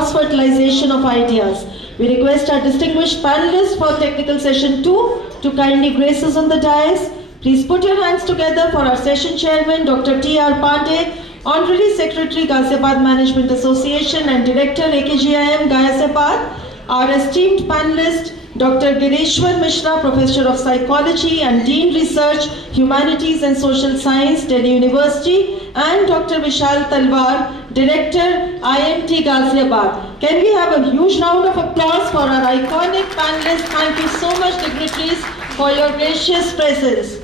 cross-fertilization of ideas. We request our distinguished panelists for technical session 2 to kindly grace us on the dais. Please put your hands together for our session chairman, Dr. T.R. Pandey, Honorary Secretary, Ghaziabad Management Association and Director, AKGIM, Ghaziabad. Our esteemed panelist, Dr. Gireshwar Mishra, Professor of Psychology and Dean Research, Humanities and Social Science, Delhi University, and Dr. Vishal Talwar, Director, IMT Ghaziabad. Can we have a huge round of applause for our iconic panelists? Thank you so much, dignitaries, for your gracious presence.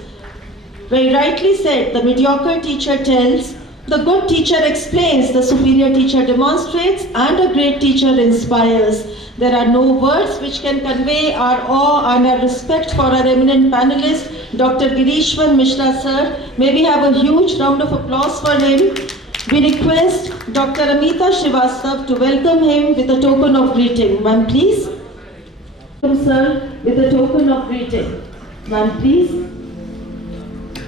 Very rightly said, the mediocre teacher tells, the good teacher explains, the superior teacher demonstrates, and a great teacher inspires. There are no words which can convey our awe and our respect for our eminent panelist, Dr. Gireshwar Mishra sir. May we have a huge round of applause for him. We request Dr. Amita Srivastav to welcome him with a token of greeting. Ma'am, please. Welcome, sir, with a token of greeting. Ma'am, please.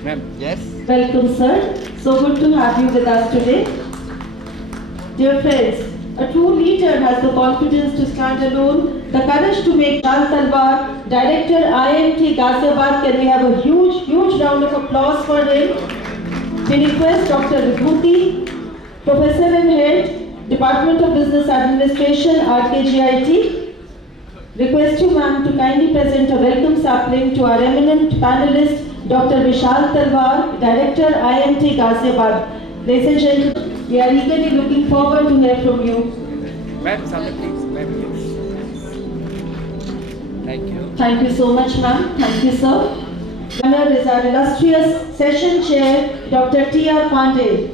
Ma'am, yes. Welcome, sir. So good to have you with us today. Dear friends, a true leader has the confidence to stand alone, the courage to make. Vishal Talwar, Director, IMT Ghaziabad. Can we have a huge round of applause for him? We request Dr. Vibhuti, Professor and Head, Department of Business Administration, RKGIT. Request you, ma'am, to kindly present a welcome sapling to our eminent panelist, Dr. Vishal Talwar, Director, IMT Ghaziabad. Ladies and gentlemen, we are eagerly looking forward to hear from you. Ma'am, please. Ma'am, please. Thank you. Thank you so much, ma'am. Thank you, sir. Honor is our illustrious session chair, Dr. T.R. Pandey.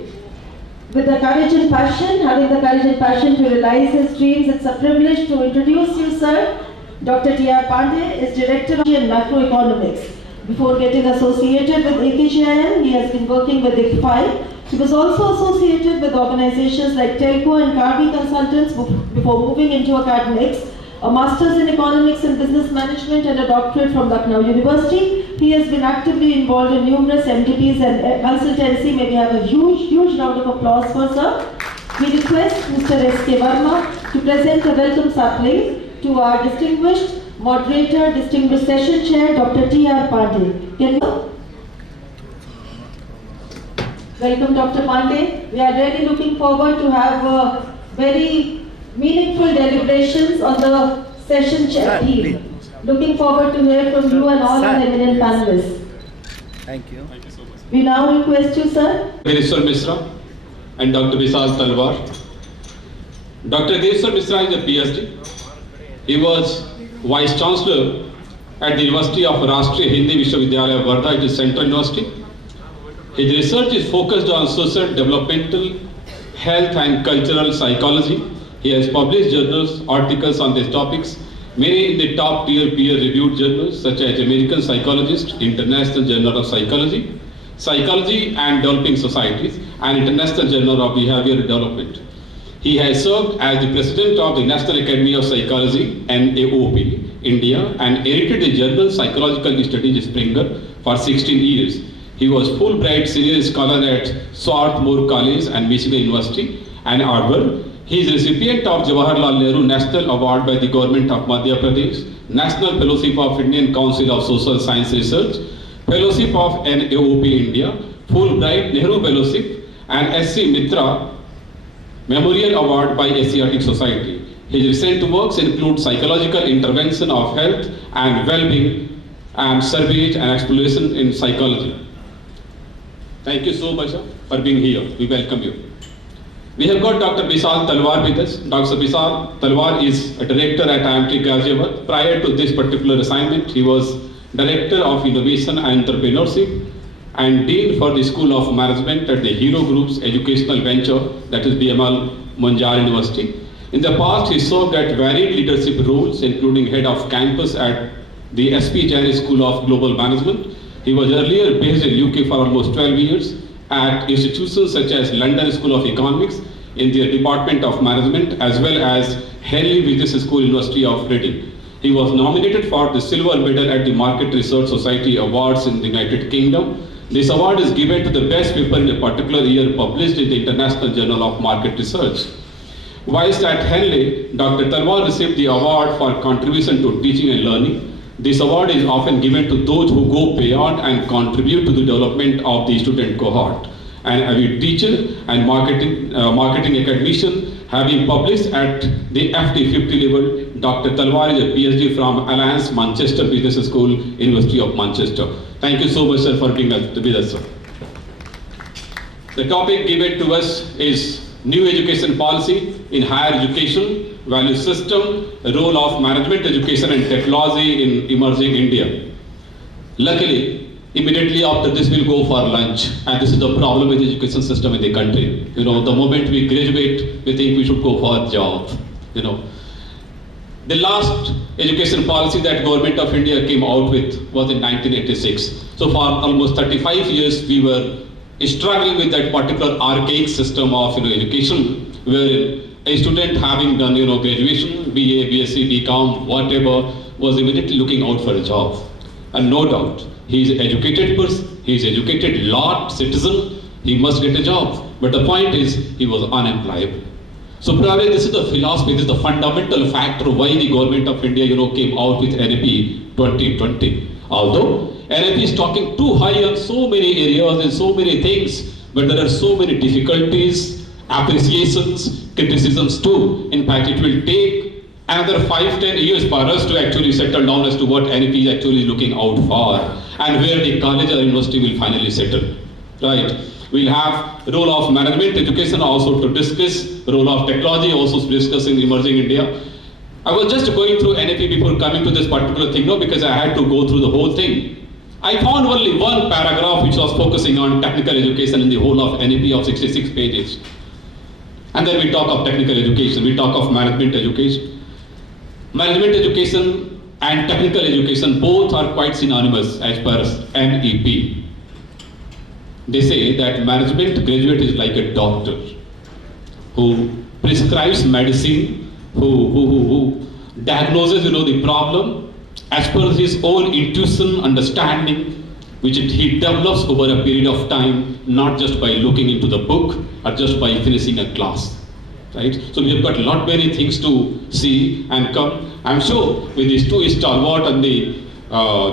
With the courage and passion, having the courage and passion to realize his dreams, it's a privilege to introduce you, sir. Dr. T.R. Pandey is Director of Macroeconomics. Before getting associated with AKGIM, he has been working with ICFI. He was also associated with organizations like Telco and Karvi Consultants before moving into academics. A master's in economics and business management and a doctorate from Lucknow University. He has been actively involved in numerous MDPs and consultancy. May we have a huge round of applause for sir. We request Mr. S.K. Verma to present a welcome sapling to our distinguished moderator, distinguished session chair, Dr. T.R. Pandey. Can you? Welcome, Dr. Pandey. We are really looking forward to have very meaningful deliberations on the session chair team. Looking forward to hear from you and all our eminent panelists. Thank you. Thank you so much. We now request you, sir. Gireshwar Mishra and Dr. Vishal Talwar. Dr. Gireshwar Mishra is a PhD. He was Vice Chancellor at the University of Rashtriya Hindi Vishwavidyalaya, Wardha, it is Central University. His research is focused on social, developmental, health and cultural psychology. He has published journals, articles on these topics, many in the top tier peer-reviewed journals such as American Psychologist, International Journal of Psychology, Psychology and Developing Societies, and International Journal of Behavioral Development. He has served as the President of the National Academy of Psychology, NAOP, India, and edited the journal Psychological Studies Springer for 16 years. He was Fulbright Senior Scholar at Swarthmore College and Michigan University, Ann Arbor. He is recipient of Jawaharlal Nehru National Award by the Government of Madhya Pradesh, National Fellowship of Indian Council of Social Science Research, Fellowship of NAOP India, Fulbright Nehru Fellowship, and SC Mitra Memorial Award by Asiatic Society. His recent works include psychological intervention of health and well-being and survey and exploration in psychology. Thank you so much for being here. We welcome you. We have got Dr. Vishal Talwar with us. Dr. Vishal Talwar is a director at IMT Ghaziabad. Prior to this particular assignment, he was Director of Innovation and Entrepreneurship and Dean for the School of Management at the Hero Group's educational venture, that is BML Munjar University. In the past, he served at varied leadership roles, including head of campus at the SP Jain School of Global Management. He was earlier based in UK for almost 12 years at institutions such as London School of Economics in their Department of Management, as well as Henley Business School, University of Reading. He was nominated for the Silver Medal at the Market Research Society Awards in the United Kingdom. This award is given to the best paper in a particular year published in the International Journal of Market Research. Whilst at Henley, Dr. Talwar received the award for contribution to teaching and learning. This award is often given to those who go beyond and contribute to the development of the student cohort. An avid teacher and marketing academician, having published at the FD 50 level, Dr. Talwar is a PhD from Alliance Manchester Business School, University of Manchester. Thank you so much, sir, for being with us, sir. The topic given to us is new education policy in higher education, value system, role of management education and technology in emerging India. Luckily, immediately after this we'll go for lunch, and this is the problem with the education system in the country. You know, the moment we graduate, we think we should go for a job. You know, the last education policy that Government of India came out with was in 1986. So for almost 35 years, we were struggling with that particular archaic system of education, where a student having done graduation, BA, BSc, BCom, whatever, was immediately looking out for a job. And no doubt, he is an educated person, he is an educated lot, citizen, he must get a job. But the point is, he was unemployable. So probably this is the philosophy, this is the fundamental factor why the Government of India came out with NEP 2020. Although NEP is talking too high on so many areas and so many things, but there are so many difficulties, appreciations, criticisms too. In fact, it will take another 5-10 years for us to actually settle down as to what NEP is actually looking out for and where the college or university will finally settle. Right? We'll have role of management education also to discuss, role of technology also to discuss in emerging India. I was just going through NEP before coming to this particular thing, because I had to go through the whole thing. I found only one paragraph which was focusing on technical education in the whole of NEP of 66 pages. And then we talk of technical education, we talk of management education. Management education and technical education both are quite synonymous as per NEP. They say that management graduate is like a doctor who prescribes medicine, who diagnoses the problem as per his own intuition, understanding, which he develops over a period of time, not just by looking into the book or just by finishing a class. Right? So we have got a lot many things to see and come. I'm sure with these two stalwart on the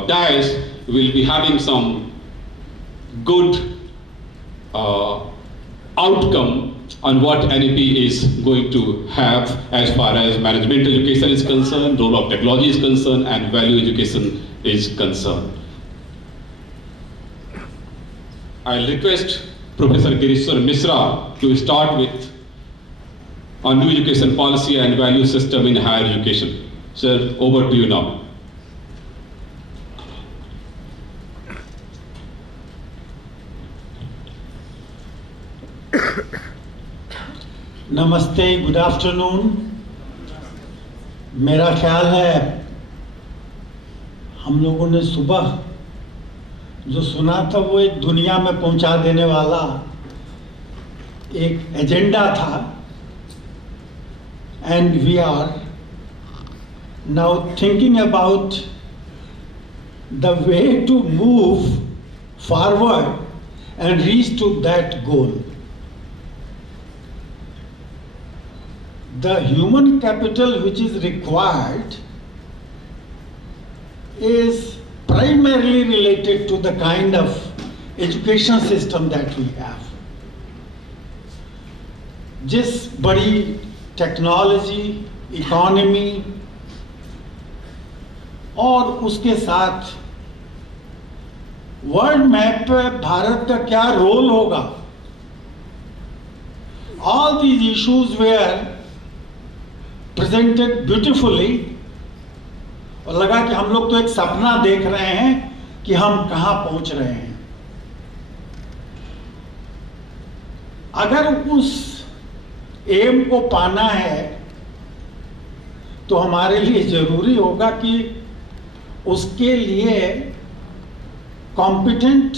dais, we'll be having some good outcome on what NEP is going to have as far as management education is concerned, role of technology is concerned, and value education is concerned. I'll request Professor Girishwar Misra to start with on new education policy and value system in higher education. Sir, over to you now. नमस्ते, good afternoon. मेरा ख्याल है हम लोगों ने सुबह जो सुना था वो एक दुनिया में पहुंचा देने वाला एक एजेंडा था, and we are now thinking about the way to move forward and reach to that goal. The human capital which is required is primarily related to the kind of education system that we have. जिस बड़ी technology, economy और उसके साथ world map पे भारत का क्या role होगा, all these issues were presented beautifully, और लगा कि हम लोग तो एक सपना देख रहे हैं कि हम कहां पहुंच रहे हैं. अगर उस एम को पाना है तो हमारे लिए जरूरी होगा कि उसके लिए कॉम्पिटेंट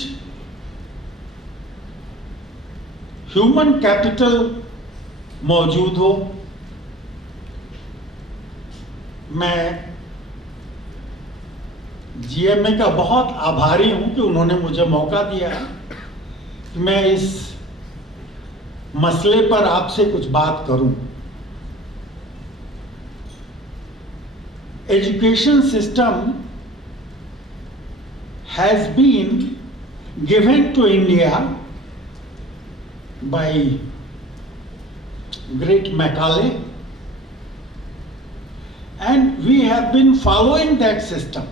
ह्यूमन कैपिटल मौजूद हो. मैं जीएमए का बहुत आभारी हूं कि उन्होंने मुझे मौका दिया कि मैं इस मसले पर आपसे कुछ बात करूं. education system has been given to India by great Macaulay, and we have been following that system.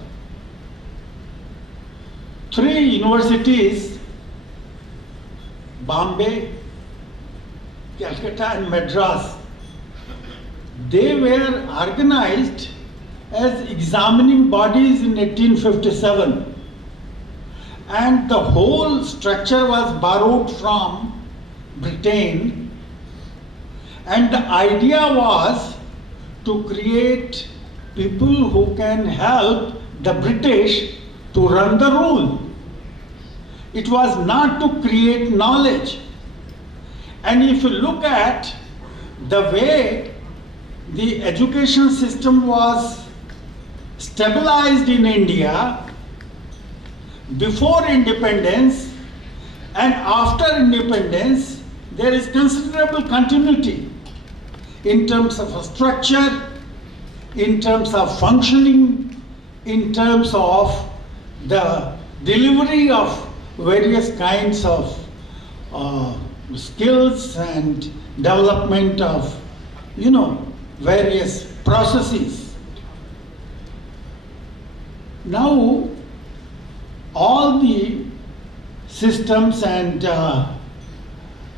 3 universities, Bombay, Calcutta and Madras, they were organized as examining bodies in 1857, and the whole structure was borrowed from Britain, and the idea was to create people who can help the British to run the rule. It was not to create knowledge. And if you look at the way the education system was stabilized in India before independence and after independence, there is considerable continuity in terms of a structure, in terms of functioning, in terms of the delivery of various kinds of skills and development of, various processes. Now, all the systems and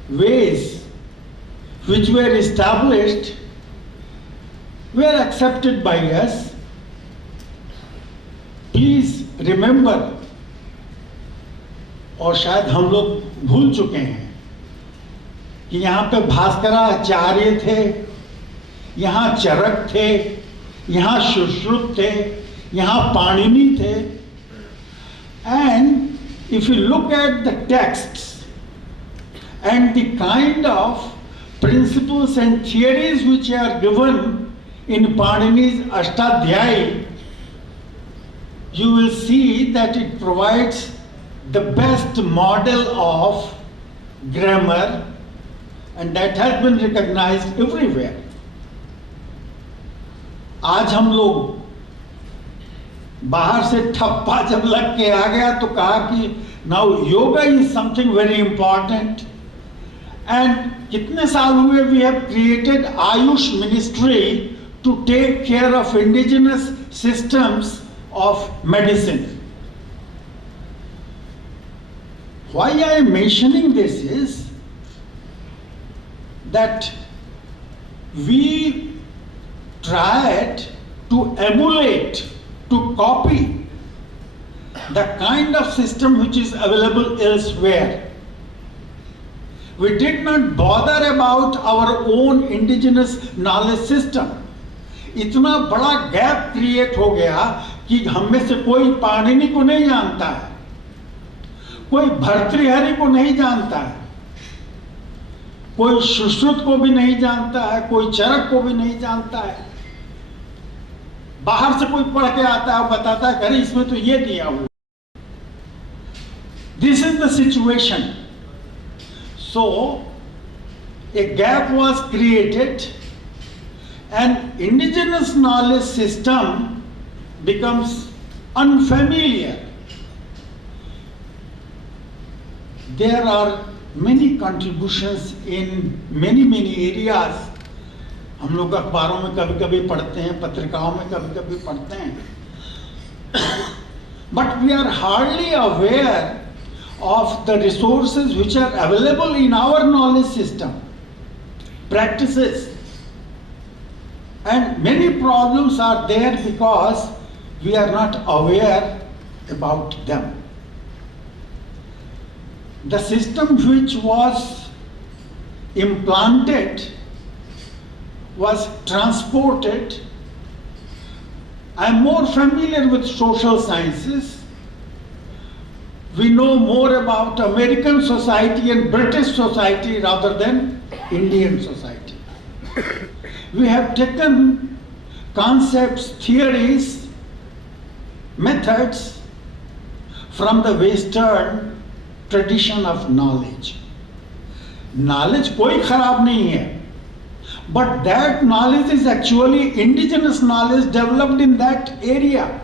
ways which were established were accepted by us. Please remember, और शायद हम लोग भूल चुके हैं कि यहाँ पे भास्कराचार्य थे, यहाँ चरक थे, यहाँ सुश्रुत थे, यहाँ पाणिनि थे. And if you look at the texts and the kind of principles and theories which are given in Panini's Ashtadhyayi, you will see that it provides the best model of grammar, and that has been recognized everywhere. आज हम लोग बाहर से ठप्पा जब लग के आ गया तो कहा कि now yoga is something very important, and कितने साल हुए we have created Ayush Ministry to take care of indigenous systems of medicine. Why I am mentioning this is that we tried to emulate, to copy the kind of system which is available elsewhere. We did not bother about our own indigenous knowledge system. इतना बड़ा gap create हो गया कि हम में से कोई पाणिनि को नहीं जानता है, कोई भर्तृहरि को नहीं जानता है, कोई सुश्रुत को भी नहीं जानता है, कोई चरक को भी नहीं जानता है. बाहर से कोई पढ़ के आता है, बताता है अरे इसमें तो ये दिया हुआ. This is the situation. So a gap was created and indigenous knowledge system becomes unfamiliar. There are many contributions in many areas. हम लोग अखबारों में कभी कभी पढ़ते हैं, पत्रिकाओं में कभी कभी पढ़ते हैं, but we are hardly aware of the resources which are available in our knowledge system, practices, and many problems are there because we are not aware about them. The system which was implanted was transported. I am more familiar with social sciences. We know more about American society and British society rather than Indian society. We have taken concepts, theories, methods from the Western tradition of knowledge. Knowledge कोई खराब नहीं है, But that knowledge is actually indigenous knowledge developed in that area.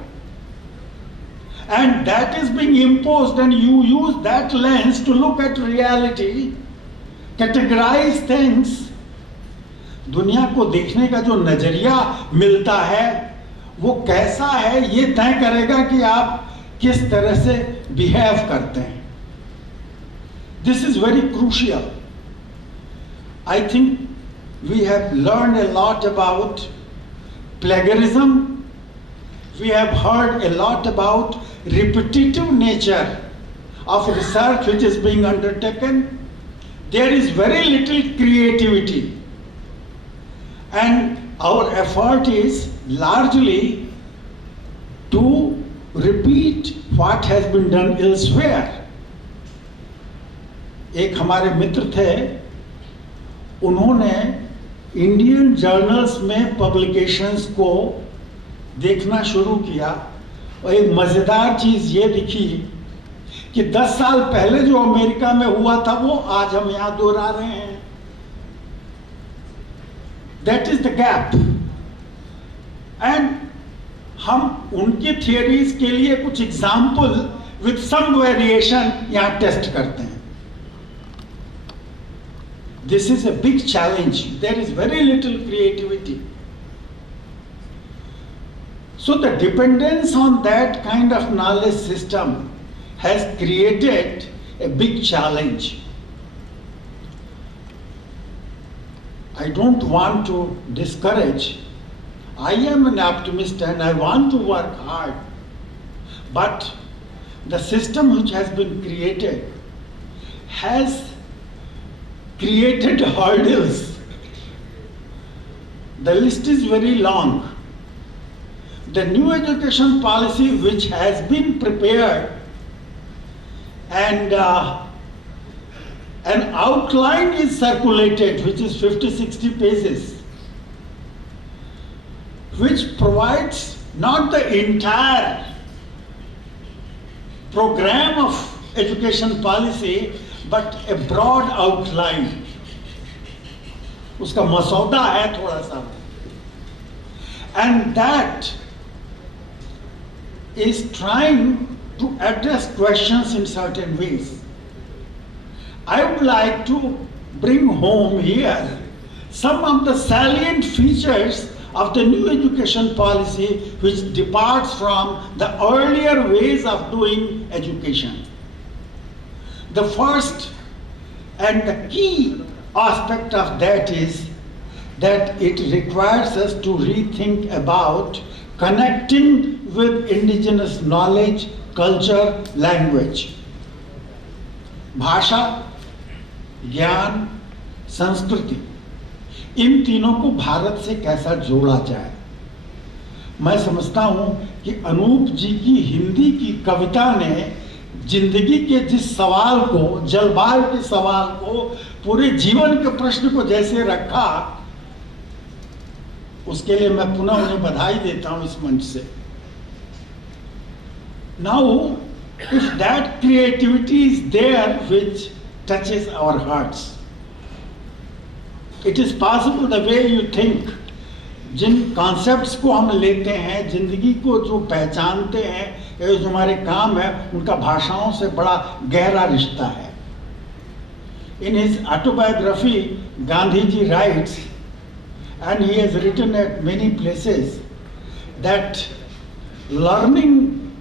And that is being imposed, and you use that lens to look at reality, categorize things. दुनिया को देखने का जो नजरिया मिलता है वो कैसा है, ये तय करेगा कि आप किस तरह से बिहेव करते हैं. This is very crucial. I think we have learned a lot about plagiarism. We have heard a lot about repetitive nature of research which is being undertaken. There is very little creativity. And our effort is largely to repeat what has been done elsewhere. एक हमारे मित्र थे, उन्होंने Indian journals में publications को देखना शुरू किया और एक मजेदार चीज ये दिखी कि 10 साल पहले जो अमेरिका में हुआ था वो आज हम यहाँ दोहरा रहे हैं. That is the gap. And हम उनकी थियरीज के लिए कुछ एग्जाम्पल विद सम वेरिएशन यहाँ टेस्ट करते हैं. This is a big challenge. There is very little creativity. So the dependence on that kind of knowledge system has created a big challenge. I don't want to discourage. I am an optimist and I want to work hard. But the system which has been created has created hurdles. The list is very long. The new education policy which has been prepared and an outline is circulated which is 50-60 pages, which provides not the entire program of education policy but a broad outline. उसका मसौदा है थोड़ा सा, and that is trying to address questions in certain ways. I would like to bring home here some of the salient features of the new education policy which departs from the earlier ways of doing education. The first and the key aspect of that is that it requires us to rethink about connecting with indigenous knowledge, culture, language. भाषा, ज्ञान, संस्कृति, इन तीनों को भारत से कैसा जोड़ा जाए. मैं समझता हूं कि अनूप जी की हिंदी की कविता ने जिंदगी के जिस सवाल को, जलवायु के सवाल को, पूरे जीवन के प्रश्न को जैसे रखा, उसके लिए मैं पुनः उन्हें बधाई देता हूं इस मंच से. Now, if that creativity is there which touches our hearts, it is possible the way you think. जिन कॉन्सेप्ट्स को हम लेते हैं, जिंदगी को जो पहचानते हैं, ये जो हमारे काम है, उनका भाषाओं से बड़ा गहरा रिश्ता है. In his autobiography, Gandhiji writes, and he has written at many places, that learning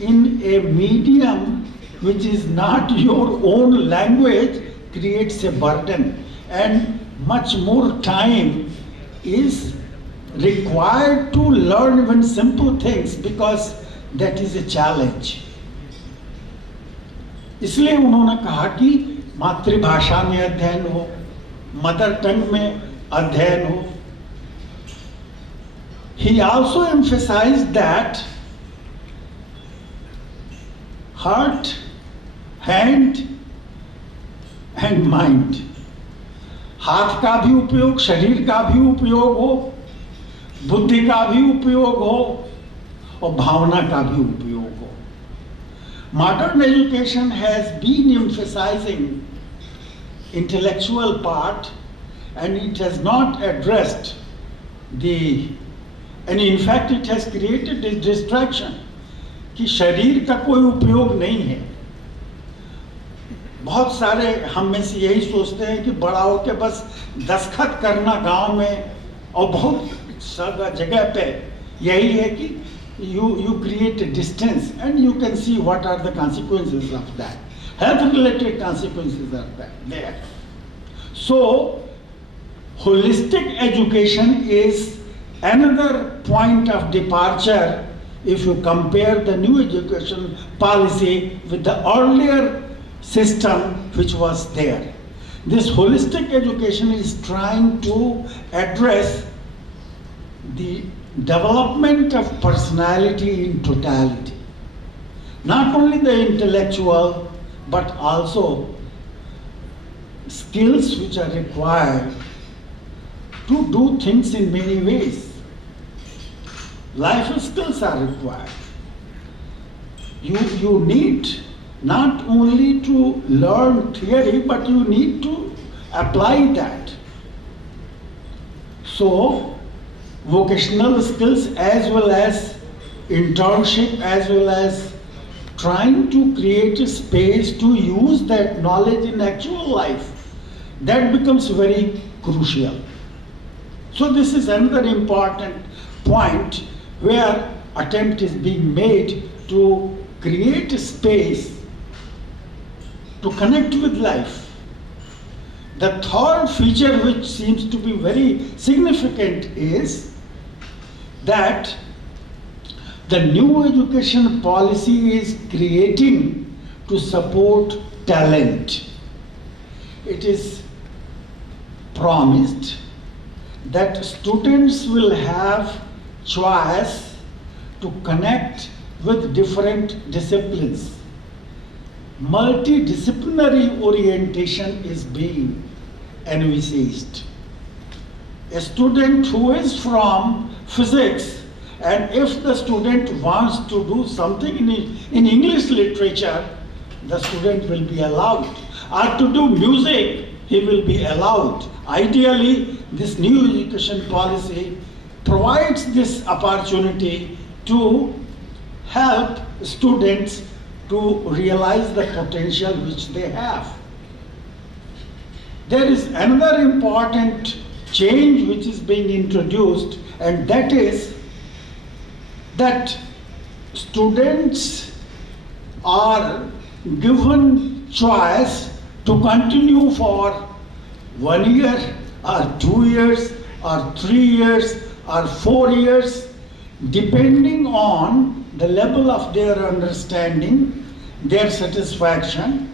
in a medium which is not your own language creates a burden, and much more time is required to learn even simple things because that is a challenge. इसलिए उन्होंने कहा कि मातृभाषा में अध्ययन हो, mother tongue में अध्ययन हो. He also emphasized that heart, hand and mind, हाथ का भी उपयोग, शरीर का भी उपयोग हो, बुद्धि का भी उपयोग हो और भावना का भी उपयोग हो. Modern education has been emphasizing intellectual part and it has not addressed and in fact it has created this distraction कि शरीर का कोई उपयोग नहीं है। बहुत सारे हम में से यही सोचते हैं कि बड़ा होके बस दस्तखत करना गांव में, और बहुत जगह पे यही है कि you create a distance and you can see what are the consequences of that. Health related consequences are there. So holistic education is another point of departure if you compare the new education policy with the earlier system which was there. This holistic education is trying to address the development of personality in totality. Not only the intellectual, but also skills which are required to do things in many ways. Life skills are required. You need not only to learn theory, but you need to apply that. So, vocational skills as well as internship, as well as trying to create a space to use that knowledge in actual life, that becomes very crucial. So this is another important point where attempt is being made to create a space to connect with life. The third feature which seems to be very significant is that the new education policy is creating to support talent. It is promised that students will have choice to connect with different disciplines. Multidisciplinary orientation is being envisaged. A student who is from physics, and if the student wants to do something in English literature, the student will be allowed. Or to do music, he will be allowed. Ideally, this new education policy provides this opportunity to help students to realize the potential which they have. There is another important change which is being introduced, and that is that students are given choice to continue for 1 year or 2 years or 3 years or 4 years, depending on the level of their understanding, their satisfaction,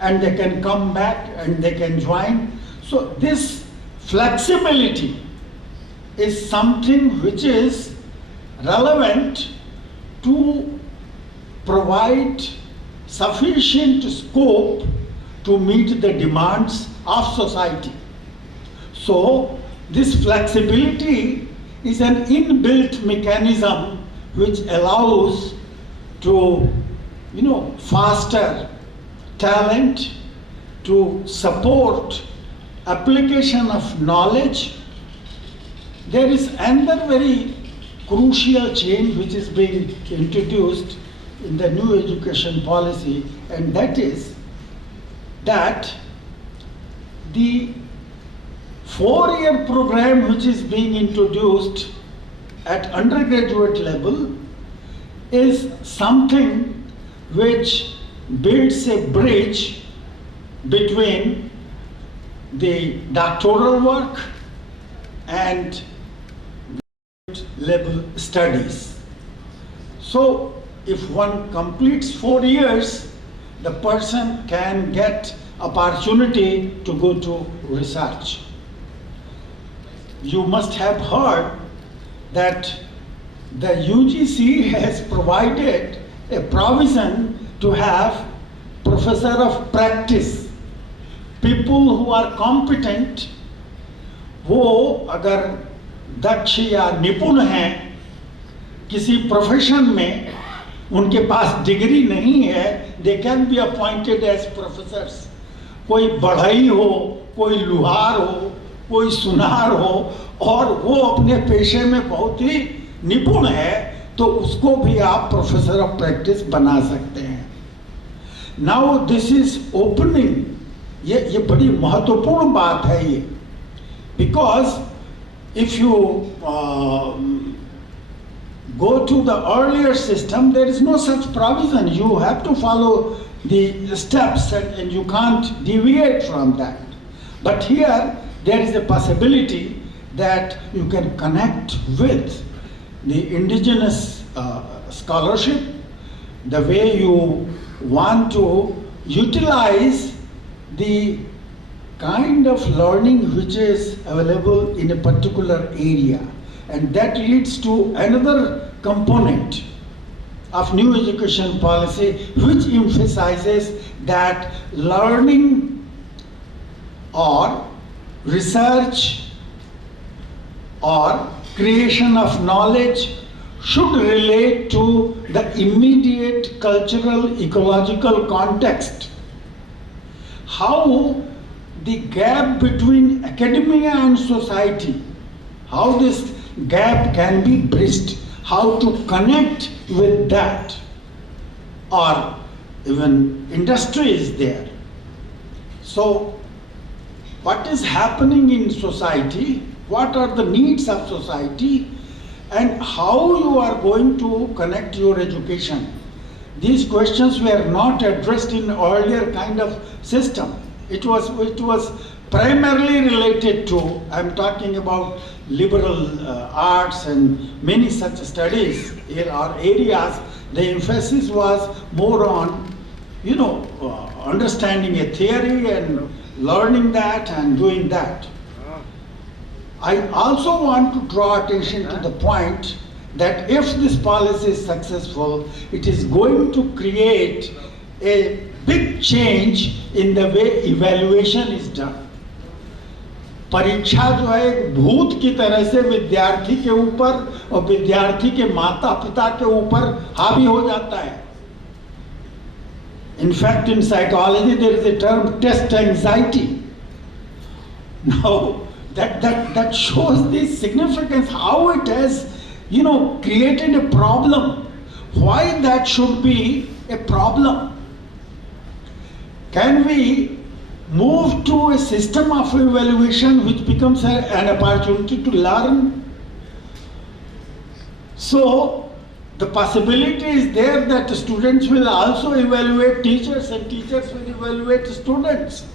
and they can come back and they can join. So this flexibility is something which is relevant to provide sufficient scope to meet the demands of society. So this flexibility is an inbuilt mechanism which allows to, foster talent, to support application of knowledge. There is another very crucial change which is being introduced in the new education policy, and that is that the 4-year program which is being introduced at undergraduate level is something which builds a bridge between the doctoral work and level studies. So if one completes 4 years, the person can get opportunity to go to research. You must have heard that the UGC has provided a provision to have professor of practice, people who are competent, वो अगर दक्ष या निपुण हैं किसी profession में, उनके पास degree नहीं है, they can be appointed as professors. कोई बढ़ई हो, कोई लुहार हो, कोई सुनार हो और वो अपने पेशे में बहुत ही निपुण है, तो उसको भी आप प्रोफेसर ऑफ प्रैक्टिस बना सकते हैं। नाउ दिस इज ओपनिंग, ये बड़ी महत्वपूर्ण बात है ये, because if you go to the earlier system, there is no such provision. You have to follow the steps and you can't deviate from that. But here, there is a possibility that you can connect with the indigenous scholarship, the way you want to utilize the kind of learning which is available in a particular area. And that leads to another component of new education policy, which emphasizes that learning or research or creation of knowledge should relate to the immediate cultural, ecological context. How the gap between academia and society, how this gap can be bridged, how to connect with that, or even industry is there. So what is happening in society, what are the needs of society, and how you are going to connect your education. These questions were not addressed in earlier kind of system. It was primarily related to, I'm talking about liberal arts and many such studies or areas. The emphasis was more on, understanding a theory and learning that and doing that. I also want to draw attention to the point that if this policy is successful, it is going to create a big change in the way evaluation is done. परीक्षा जो है एक भूत की तरह से विद्यार्थी के ऊपर और विद्यार्थी के माता पिता के ऊपर हावी हो जाता है। In fact, in psychology, there is a term test anxiety. Now, that shows the significance, how it has, created a problem. Why that should be a problem? Can we move to a system of evaluation which becomes an opportunity to learn? So the possibility is there that students will also evaluate teachers and teachers will evaluate students.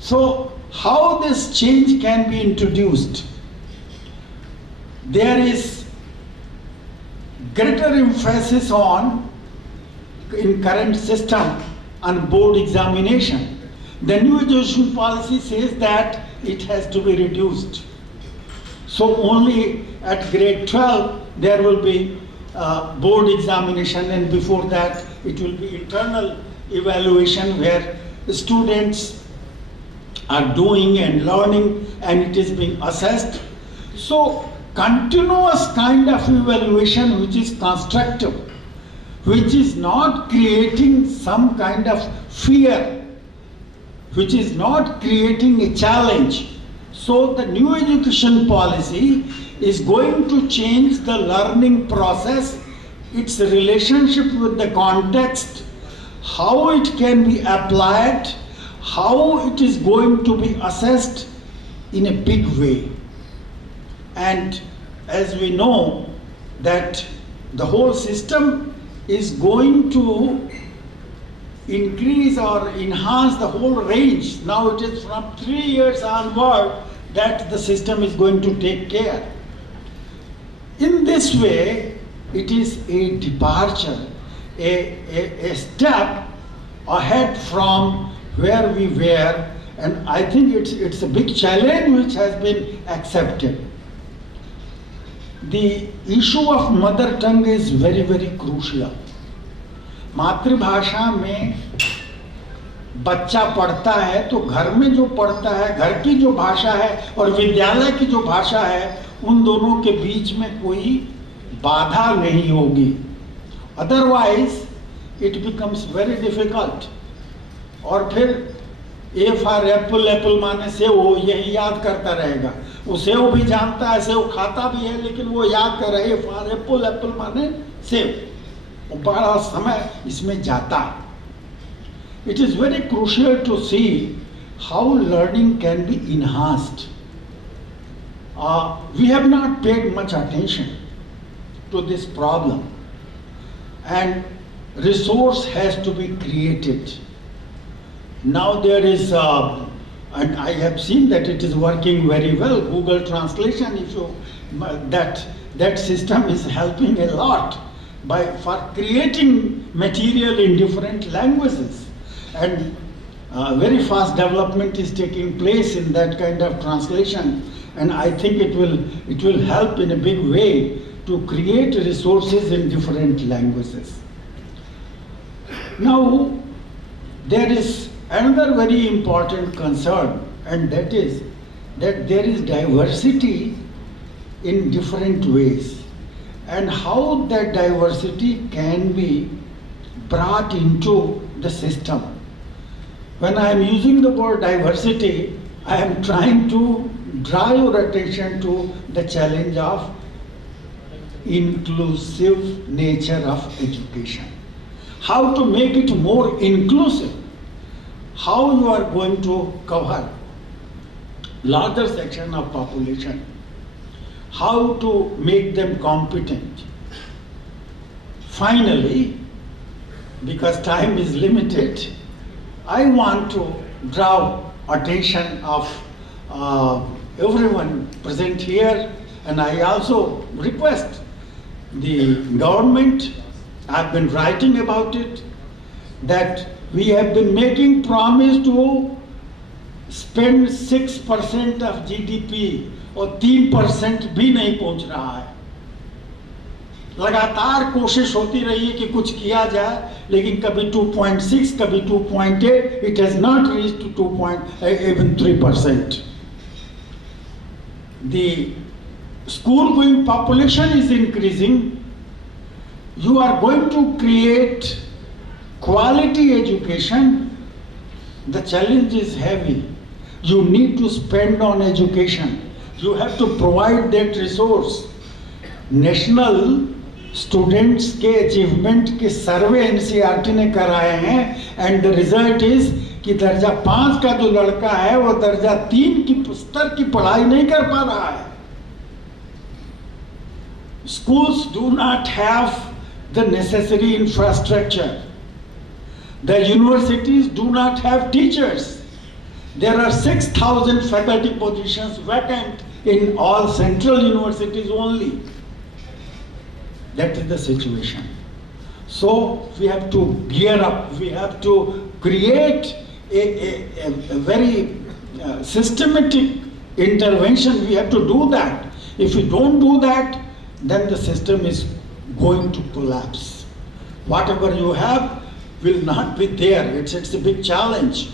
So how this change can be introduced? There is greater emphasis in current system on board examination. The new education policy says that it has to be reduced. So only at grade 12 there will be board examination, and before that it will be internal evaluation where the students are doing and learning and it is being assessed. So continuous kind of evaluation which is constructive, which is not creating some kind of fear, which is not creating a challenge. So the new education policy is going to change the learning process, its relationship with the context, how it can be applied, how it is going to be assessed in a big way. And as we know that the whole system is going to increase or enhance the whole range. Now it is from 3 years onward that the system is going to take care. In this way, it is a departure, a step ahead from where we were, and I think it's a big challenge which has been accepted. The issue of mother tongue is very, very crucial. मातृभाषा में बच्चा पढ़ता है तो घर में जो पढ़ता है, घर की जो भाषा है और विद्यालय की जो भाषा है, उन दोनों के बीच में कोई बाधा नहीं होगी। Otherwise it becomes very difficult. और फिर ए फॉर एप्पल, एप्पल माने सेव, यही याद करता रहेगा। वो सेव भी जानता है, सेव खाता भी है, लेकिन वो याद कर रहा है ए फॉर एप्पल, एप्पल माने सेव। वो बड़ा समय इसमें जाता है। It is very crucial to see how learning can be enhanced. We have not paid much attention to this problem, and resource has to be created. Now there is, and I have seen that it is working very well. Google Translation, if you that system is helping a lot for creating material in different languages. And very fast development is taking place in that kind of translation, and I think it will help in a big way to create resources in different languages. Now there is another very important concern, and that is that there is diversity in different ways, and how that diversity can be brought into the system. When I am using the word diversity, I am trying to draw your attention to the challenge of inclusive nature of education. How to make it more inclusive, how you are going to cover larger section of population, how to make them competent. Finally, because time is limited, I want to draw attention of everyone present here, and I also request the government, I've been writing about it, that we have been making promise to spend 6% of GDP और 3% भी नहीं पहुंच रहा है। लगातार कोशिश होती रही है कि कुछ किया जाए, लेकिन कभी 2.6, कभी 2.8, it has not reached to 2.3%. The school going population is increasing. You are going to create quality education. The challenge is heavy. You need to spend on education. You have to provide that resource. National students के achievement के सर्वे NCERT ने कराए हैं, and the result is कि दर्जा 5 का जो लड़का है वो दर्जा 3 की स्तर की पढ़ाई नहीं कर पा रहा है। Schools do not have the necessary infrastructure. The universities do not have teachers. There are 6,000 faculty positions vacant in all central universities only. That is the situation. So we have to gear up. We have to create a very systematic intervention. We have to do that. If we don't do that, then the system is going to collapse. Whatever you have will not be there. It's a big challenge.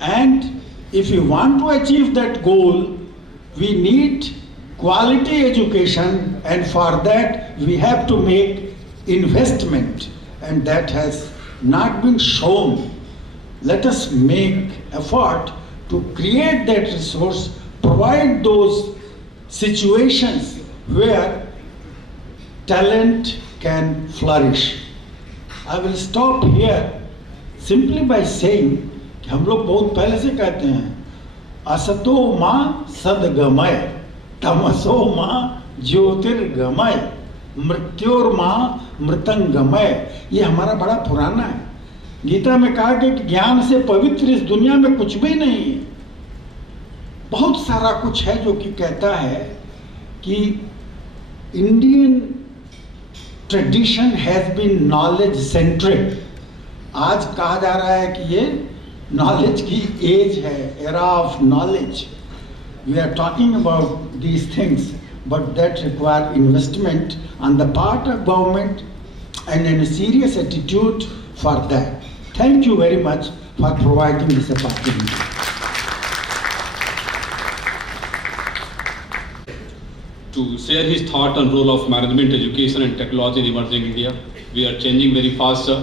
And if we want to achieve that goal, we need quality education, and for that we have to make investment, and that has not been shown. Let us make effort to create that resource, provide those situations where talent can flourish. I will stop here simply by saying कि हम लोग बहुत पहले से कहते हैं असतो मां सदगमय तमसो मां ज्योतिर्गमय मृत्योर्मा मृतंगमय। ये हमारा बड़ा पुराना है। गीता में कहा कि ज्ञान से पवित्र इस दुनिया में कुछ भी नहीं है। बहुत सारा कुछ है जो कि कहता है कि Indian tradition has been knowledge centric. आज कहा जा रहा है कि ये नॉलेज की एज है, era of knowledge. We are talking about these things, but that require investment on the part of government and a serious attitude for that. Thank you very much for providing this opportunity. To share his thought on role of management, education and technology in emerging India. We are changing very fast, sir.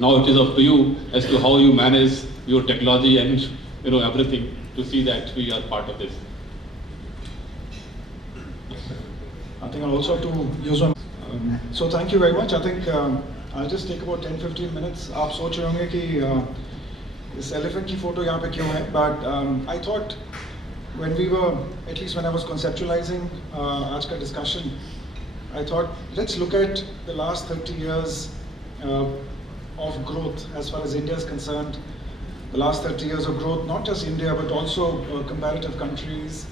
Now it is up to you as to how you manage your technology and everything to see that we are part of this. I think I'll also have to use one. So thank you very much. I think I'll just take about 10-15 minutes. आप सोच रहे होंगे कि इस elephant की photo यहाँ पे क्यों है? But I thought when we were, at least when I was conceptualizing आज का discussion, I thought let's look at the last 30 years of growth as far as India is concerned. The last 30 years of growth, not just India but also comparative countries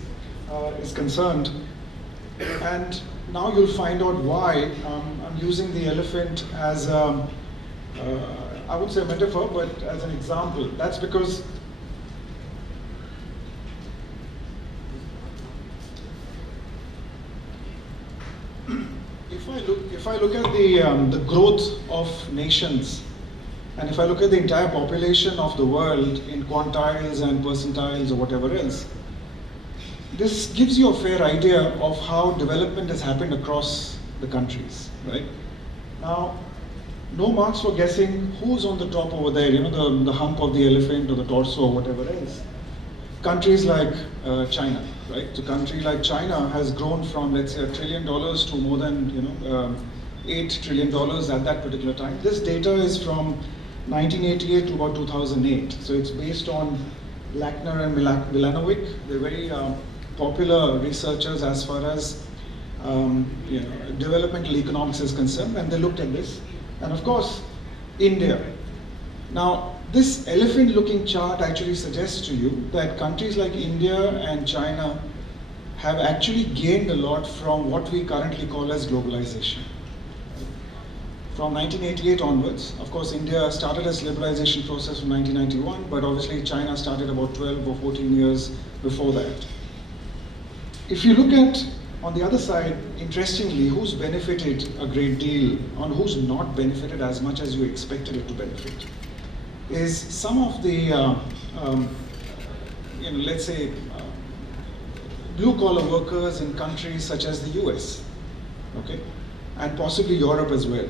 is concerned. And now you'll find out why I'm using the elephant as I wouldn't say a metaphor, but as an example. That's because if I look at the growth of nations, and if I look at the entire population of the world in quantiles and percentiles or whatever else, this gives you a fair idea of how development has happened across the countries, right? Now, no marks for guessing who's on the top over there, the hump of the elephant or the torso or whatever else. Countries like China, right? So, a country like China has grown from, let's say, $1 trillion to more than, $8 trillion at that particular time. This data is from 1988 to about 2008. So, it's based on Lackner and Milanovic. They're very popular researchers as far as developmental economics is concerned, and they looked at this. And of course, India. Now, this elephant-looking chart actually suggests to you that countries like India and China have actually gained a lot from what we currently call as globalization. From 1988 onwards, of course, India started its liberalization process from 1991, but obviously China started about 12 or 14 years before that. If you look at, on the other side, interestingly, who's benefited a great deal and who's not benefited as much as you expected it to benefit, is some of the, let's say, blue-collar workers in countries such as the US, okay, and possibly Europe as well.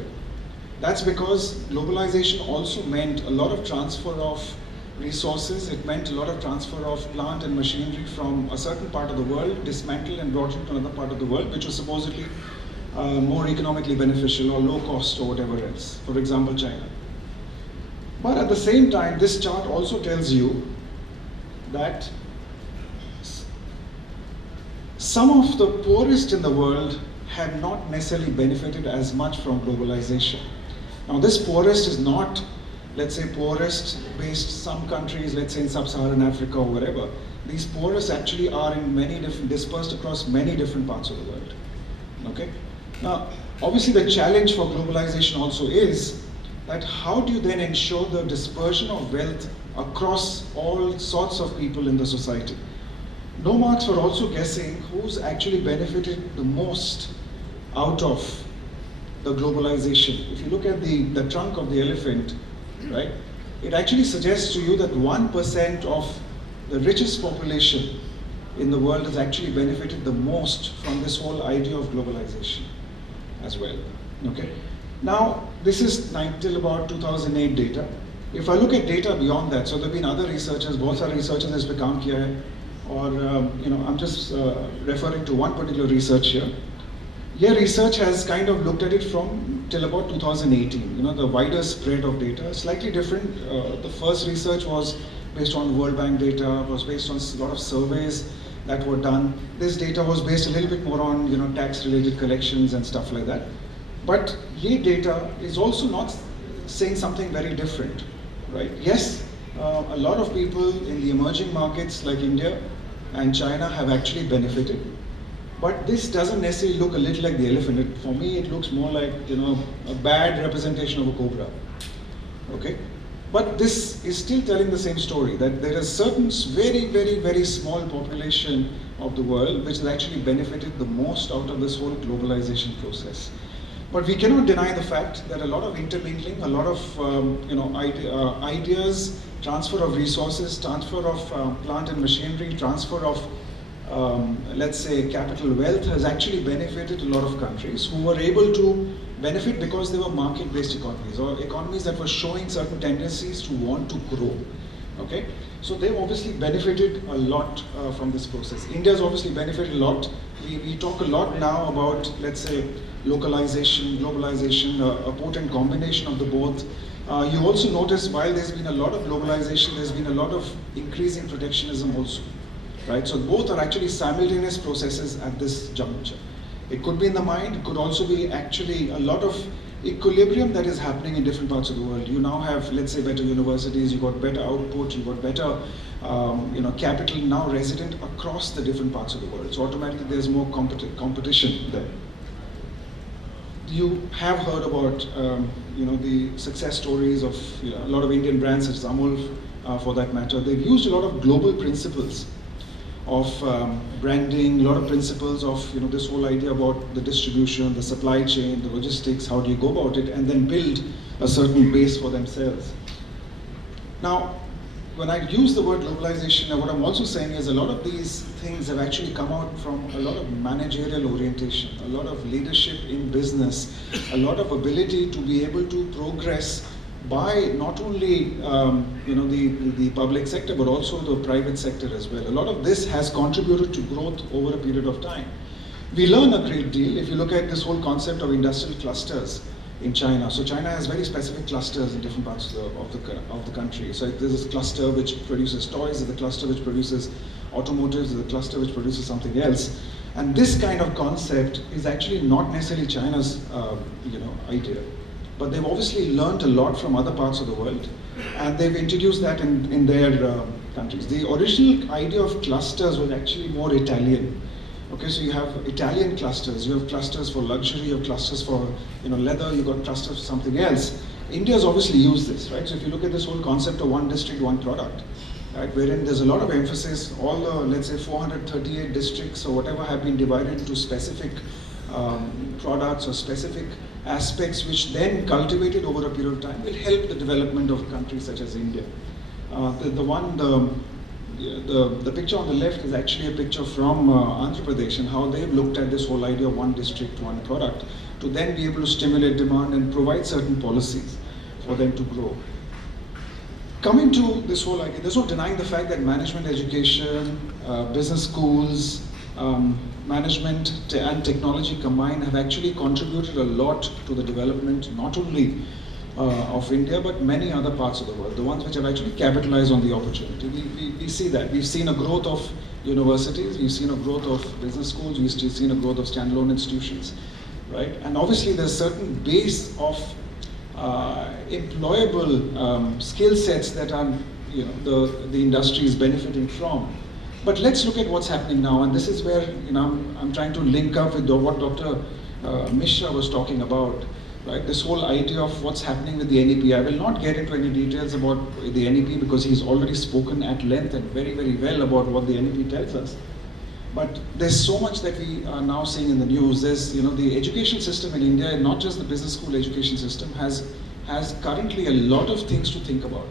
That's because globalization also meant a lot of transfer of resources. It meant a lot of transfer of plant and machinery from a certain part of the world, dismantled and brought into another part of the world, which was supposedly more economically beneficial or low cost or whatever else, for example, China. But at the same time, this chart also tells you that some of the poorest in the world have not necessarily benefited as much from globalization. Now, this poorest is not, let's say, poorest based some countries, let's say in sub-Saharan Africa or wherever. These poorest actually are in many different, dispersed across many different parts of the world. Okay? Now, obviously the challenge for globalization also is that how do you then ensure the dispersion of wealth across all sorts of people in the society? No marks were also guessing who's actually benefited the most out of the globalization. If you look at the trunk of the elephant, right, it actually suggests to you that 1% of the richest population in the world has actually benefited the most from this whole idea of globalization as well. Okay. Now, this is till about 2008 data. If I look at data beyond that, so there have been other researchers, बहुत सारे researchers ने इस पे काम किया है, और I'm just referring to one particular research here. Here, research has kind of looked at it from till about 2018. The wider spread of data, slightly different. The first research was based on World Bank data, was based on a lot of surveys that were done. This data was based a little bit more on tax-related collections and stuff like that. But ye data is also not saying something very different, right? Yes, a lot of people in the emerging markets like India and China have actually benefited. But this doesn't necessarily look a little like the elephant. For me, it looks more like a bad representation of a cobra. Okay, but this is still telling the same story, that there is certain very, very, very small population of the world which has actually benefited the most out of this whole globalization process. But we cannot deny the fact that a lot of intermingling, a lot of ideas, transfer of resources, transfer of plant and machinery, transfer of let's say capital wealth has actually benefited a lot of countries who were able to benefit because they were market-based economies, or economies that were showing certain tendencies to want to grow. Okay, so they've obviously benefited a lot from this process. India's obviously benefited a lot. We talk a lot now about, let's say, localization, globalization, a potent combination of the both. You also notice while there's been a lot of globalization, there's been a lot of increasing protectionism also, right? So both are actually simultaneous processes at this juncture. It could be in the mind, it could also be actually a lot of equilibrium that is happening in different parts of the world. You now have, let's say, better universities, you got better output, you got better capital now resident across the different parts of the world. So automatically there's more competition there. You have heard about the success stories of a lot of Indian brands such as Amul, for that matter. They've used a lot of global principles of branding, a lot of principles of this whole idea about the distribution, the supply chain, the logistics, how do you go about it, and then build a certain base for themselves. Now, when I use the word globalization, what I'm also saying is a lot of these things have actually come out from a lot of managerial orientation, a lot of leadership in business, a lot of ability to be able to progress by not only the public sector but also the private sector as well. A lot of this has contributed to growth over a period of time. We learn a great deal if you look at this whole concept of industrial clusters in China. So China has very specific clusters in different parts of the country. So there's this cluster which produces toys, there's a cluster which produces automotives, there's a cluster which produces something else. And this kind of concept is actually not necessarily China's idea. But they've obviously learned a lot from other parts of the world, and they've introduced that in their countries. The original idea of clusters was actually more Italian. Okay, so you have Italian clusters, you have clusters for luxury, you have clusters for leather, you've got clusters for something else. India's obviously used this, right? So if you look at this whole concept of one district, one product, right, wherein there's a lot of emphasis, all the, let's say, 438 districts or whatever have been divided into specific products or specific aspects which then cultivated over a period of time will help the development of countries such as India. The picture on the left is actually a picture from Andhra Pradesh and how they've looked at this whole idea of one district, one product to then be able to stimulate demand and provide certain policies for them to grow. Coming to this whole idea, there's no denying the fact that management education, business schools, management and technology combined have actually contributed a lot to the development not only of India but many other parts of the world, the ones which have actually capitalized on the opportunity. We see that. We've seen a growth of universities, we've seen a growth of business schools, we've seen a growth of standalone institutions, right? And obviously there's certain base of employable skill sets that are the industry is benefiting from. But let's look at what's happening now, and this is where I'm trying to link up with what Dr. Mishra was talking about, right? This whole idea of what's happening with the NEP. I will not get into any details about the NEP because he's already spoken at length and very, very well about what the NEP tells us. But there's so much that we are now seeing in the news. There's, the education system in India, not just the business school education system, has currently a lot of things to think about.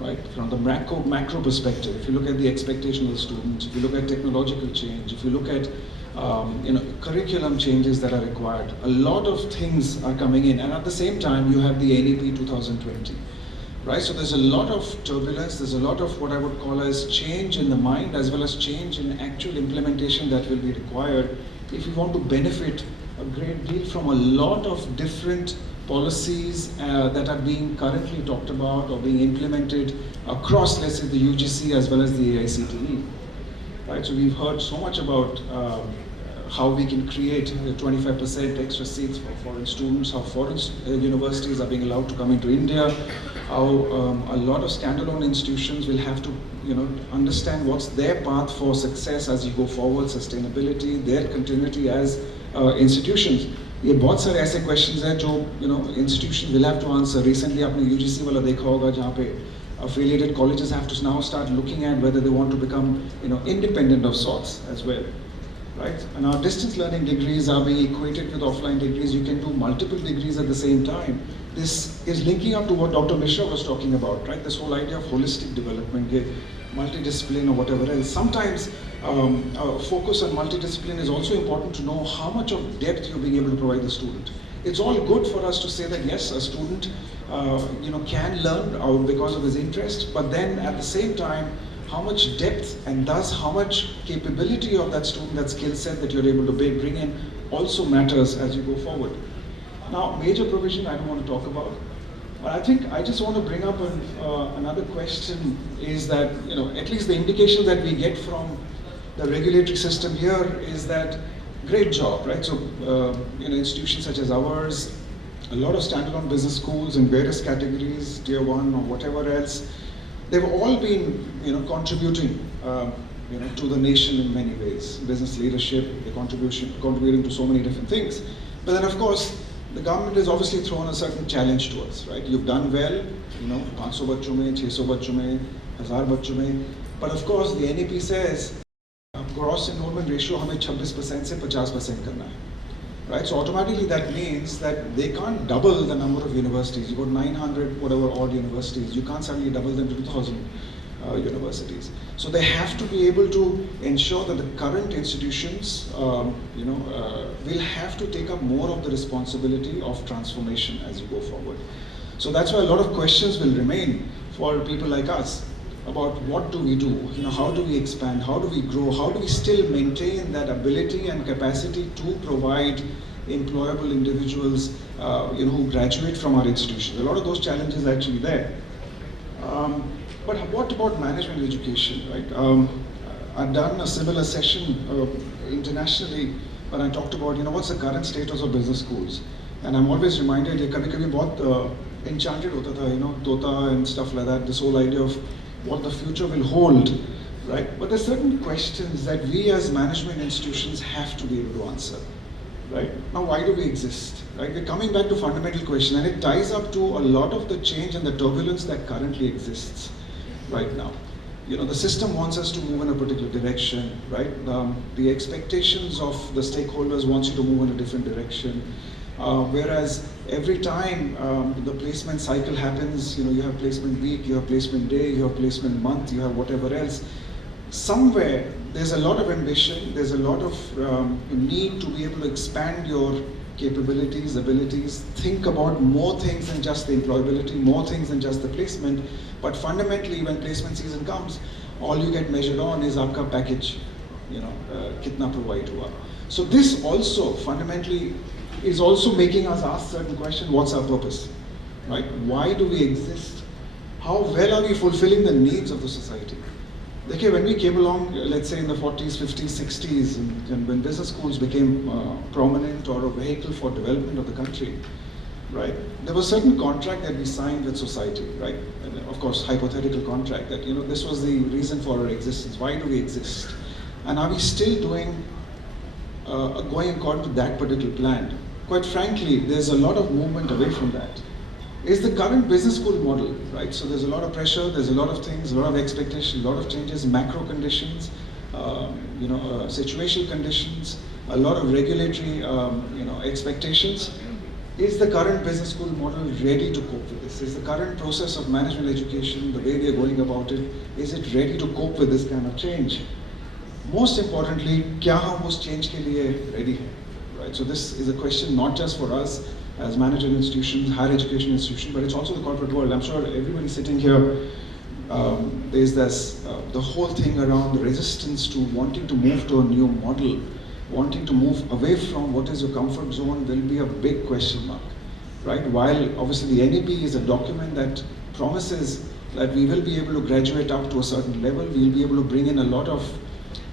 Right, from the macro perspective, if you look at the expectation of the student, if you look at technological change, if you look at curriculum changes that are required, a lot of things are coming in, and at the same time you have the NEP 2020, right? So there's a lot of turbulence, there's a lot of what I would call as change in the mind as well as change in actual implementation that will be required if you want to benefit a great deal from a lot of different policies that are being currently talked about or being implemented across, let's say, the UGC as well as the AICTE. Right? So we've heard so much about how we can create 25% extra seats for foreign students, how foreign universities are being allowed to come into India, how a lot of standalone institutions will have to understand what's their path for success as you go forward, sustainability, their continuity as institutions. ये बहुत सारे ऐसे questions हैं जो institutions will have to answer. Recently आपने UGC वाला देखा होगा जहाँ पे affiliated colleges have to now start looking at whether they want to become independent of sorts as well, right? And our distance learning degrees are being equated with offline degrees. You can do multiple degrees at the same time. This is linking up to what Dr. Mishra was talking about, right? This whole idea of holistic development, multidiscipline or whatever else. Sometimes focus on multidiscipline is also important to know how much of depth you're being able to provide the student. it's all good for us to say that yes, a student can learn out because of his interest, but then at the same time, how much depth and thus how much capability of that student, that skill set that you're able to bring in also matters as you go forward. Now, major provision I don't want to talk about, but I think I just want to bring up another question is that, at least the indication that we get from the regulatory system here is that great job, right? So, institutions such as ours, a lot of standalone business schools in various categories, tier 1 or whatever else, they've all been, contributing, to the nation in many ways. Business leadership, they're contributing to so many different things. But then, of course, the government has obviously thrown a certain challenge to us, right? You've done well, 500 बच्चों में, 600 बच्चों में, 1000 बच्चों में. But of course, the NEP says, gross enrollment ratio हमें 26% से 50% करना है. Right, so automatically that means that they can't double the number of universities. You've got 900 whatever odd universities. You can't suddenly double them to 2,000 universities. So they have to be able to ensure that the current institutions, will have to take up more of the responsibility of transformation as you go forward. So that's why a lot of questions will remain for people like us about what do we do, how do we expand, how do we grow, how do we still maintain that ability and capacity to provide employable individuals, who graduate from our institutions. A lot of those challenges are actually there. But what about management education, right? I've done a similar session internationally when I talked about, what's the current status of business schools. And I'm always reminded, kabhi-kabhi bahut enchanted hota tha, Tota and stuff like that, this whole idea of what the future will hold, right? But there's certain questions that we as management institutions have to be able to answer, right? Now, why do we exist, right? We're coming back to fundamental question, and it ties up to a lot of the change and the turbulence that currently exists right now. The system wants us to move in a particular direction, right? The expectations of the stakeholders wants you to move in a different direction. Whereas every time the placement cycle happens, you have placement week, you have placement day, you have placement month, you have whatever else. Somewhere there's a lot of ambition, there's a lot of need to be able to expand your capabilities, abilities, think about more things than just the employability, more things than just the placement. But fundamentally, when placement season comes, all you get measured on is aapka package, kitna provide hua. So this also fundamentally is also making us ask certain questions. What's our purpose, right? Why do we exist? How well are we fulfilling the needs of the society? Okay, when we came along, let's say in the 40s, 50s, 60s, and when business schools became prominent or a vehicle for development of the country, right? There was a certain contract that we signed with society, right? And of course, hypothetical contract that, this was the reason for our existence. Why do we exist? And are we still going according to that particular plan? Quite frankly, there's a lot of movement away from that. Is the current business school model, right? So there's a lot of pressure, there's a lot of things, a lot of expectations, a lot of changes, macro conditions, situational conditions, a lot of regulatory, expectations. Is the current business school model ready to cope with this? Is the current process of management education, the way we are going about it, is it ready to cope with this kind of change? Most importantly, kya hum us change ke liye ready hai? Right? So this is a question not just for us as management institutions, higher education institutions, but it's also the corporate world. I'm sure everybody sitting here, there's this, the whole thing around the resistance to wanting to move to a new model, wanting to move away from what is your comfort zone will be a big question mark, right? While obviously the NEP is a document that promises that we will be able to graduate up to a certain level, we'll be able to bring in a lot of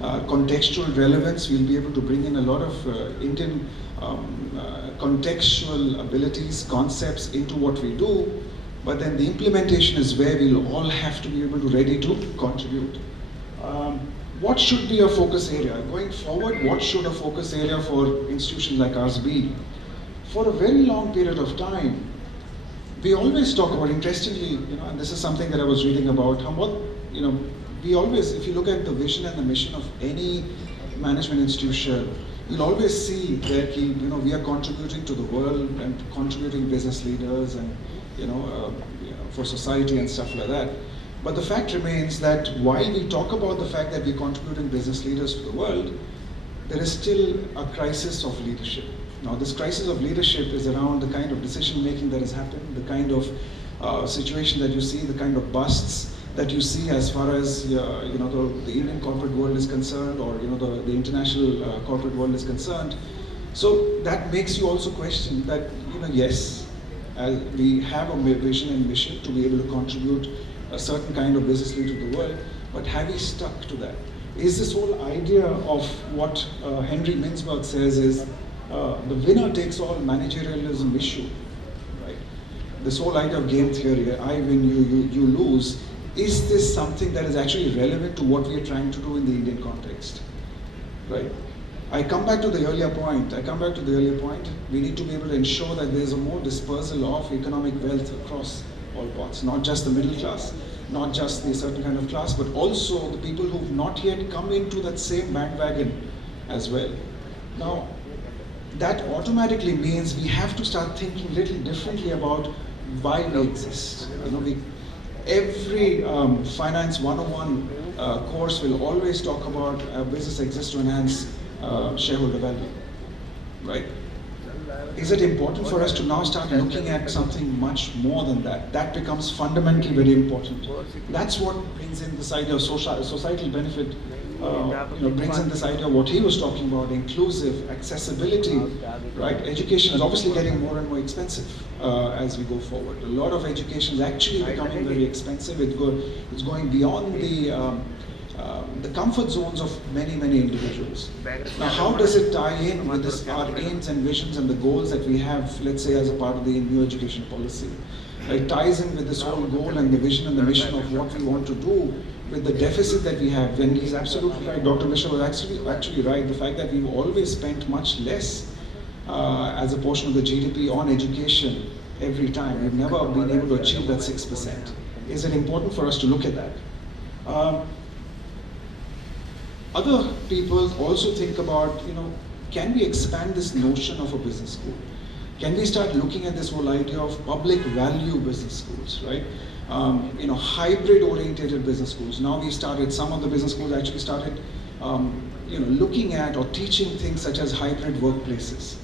contextual relevance, we'll be able to bring in a lot of Indian contextual abilities, concepts into what we do, but then the implementation is where we'll all have to be able to ready to contribute. What should be a focus area? Going forward, what should a focus area for institutions like ours be? For a very long period of time, we always talk about, interestingly, and this is something that I was reading about, we always, if you look at the vision and the mission of any management institution, you'll always see that we are contributing to the world and contributing business leaders and for society and stuff like that. But the fact remains that while we talk about the fact that we're contributing business leaders to the world, there is still a crisis of leadership. Now, this crisis of leadership is around the kind of decision making that has happened, the kind of situation that you see, the kind of busts that you see as far as the Indian corporate world is concerned, or the international corporate world is concerned. So that makes you also question that yes, we have a vision and mission to be able to contribute a certain kind of business lead to the world, but have we stuck to that? Is this whole idea of what Henry Mintzberg says is the winner takes all managerialism issue, right? This whole idea of game theory, I win, you lose. Is this something that is actually relevant to what we are trying to do in the Indian context, right? I come back to the earlier point. We need to be able to ensure that there is a more dispersal of economic wealth across all parts, not just the middle class, not just the certain kind of class, but also the people who've not yet come into that same bandwagon as well. Now, that automatically means we have to start thinking a little differently about why we exist. Every Finance 101 course will always talk about business exists to enhance shareholder value, right? Is it important for us to now start looking at something much more than that? That becomes fundamentally very important. That's what brings in this idea of societal benefit, brings in this idea of what he was talking about, inclusive, accessibility, right? Education is obviously getting more and more expensive as we go forward. A lot of education is actually becoming very expensive. It's going beyond the comfort zones of many, many individuals. Now, how does it tie in with our aims and visions and the goals that we have, let's say, as a part of the new education policy? It ties in with this whole goal and the vision and the mission of what we want to do with the deficit that we have. And he's absolutely right. Dr. Mishra was actually right. The fact that we've always spent much less as a portion of the GDP on education every time. We've never been able to achieve that 6%. Is it important for us to look at that? Other people also think about, can we expand this notion of a business school? Can we start looking at this whole idea of public value business schools, right? Hybrid orientated business schools. Now some of the business schools actually started, looking at or teaching things such as hybrid workplaces,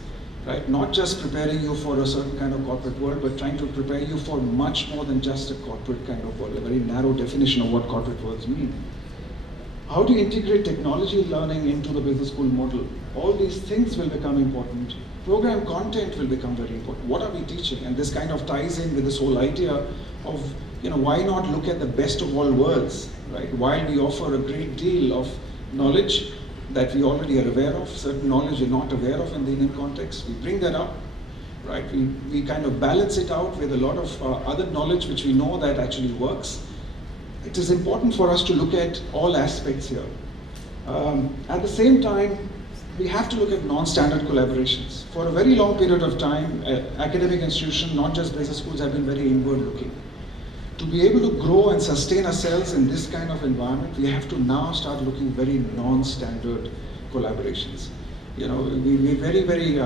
right? Not just preparing you for a certain kind of corporate world, but trying to prepare you for much more than just a corporate kind of world, a very narrow definition of what corporate worlds mean. How do you integrate technology learning into the business school model? All these things will become important. Program content will become very important. What are we teaching? And this kind of ties in with this whole idea of, why not look at the best of all worlds, right? While we offer a great deal of knowledge that we already are aware of, certain knowledge we're not aware of in the Indian context, we bring that up, right? We kind of balance it out with a lot of other knowledge which we know that actually works. It is important for us to look at all aspects here. At the same time, we have to look at non-standard collaborations. For a very long period of time, academic institutions, not just business schools, have been very inward-looking. To be able to grow and sustain ourselves in this kind of environment, we have to now start looking very non-standard collaborations. We very, very,